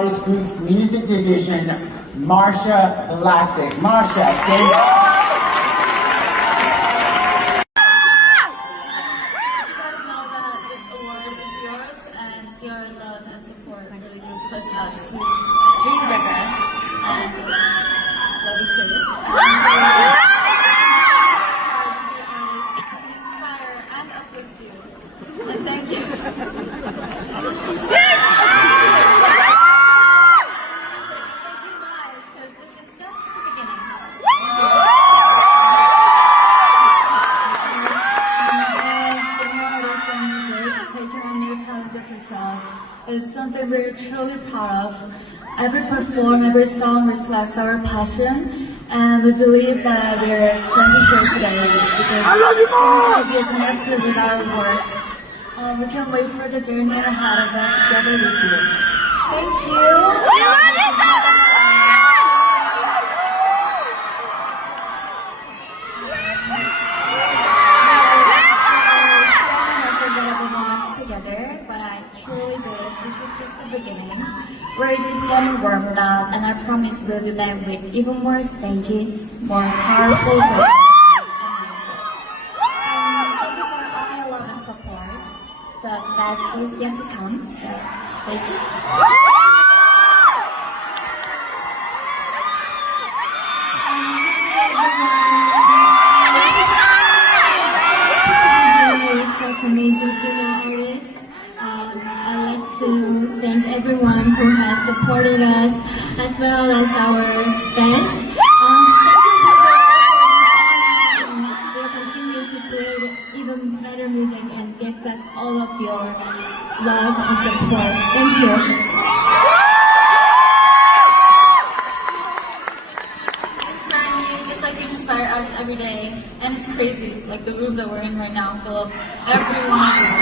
Artist Group's music division, Marsha Latzik. Marsha, stand up. Your love and support really do push us to dream bigger, and love you too. To be artists who inspire and uplift you. And thank you. Thank you guys, because this is just the beginning. Taking on new challenges itself is something we're truly proud of. Every perform, every song reflects our passion, and we believe that we're standing here today because we are connected with our work. We can't wait for the journey ahead of us together with you. Thank you. We love you so much. But I truly believe this is just the beginning. We're just getting warmed up, and I promise we'll be back with even more stages, more powerful ways. Thank you for all your love and support. The best is yet to come, so stay tuned. Such amazing female artists. I'd like to thank everyone who has supported us, as well as our fans. We'll continue to create even better music and give back all of your love and support. Thank you. Inspiring you just like you inspire us every day. And it's crazy, like the room that we're in right now, full of everyone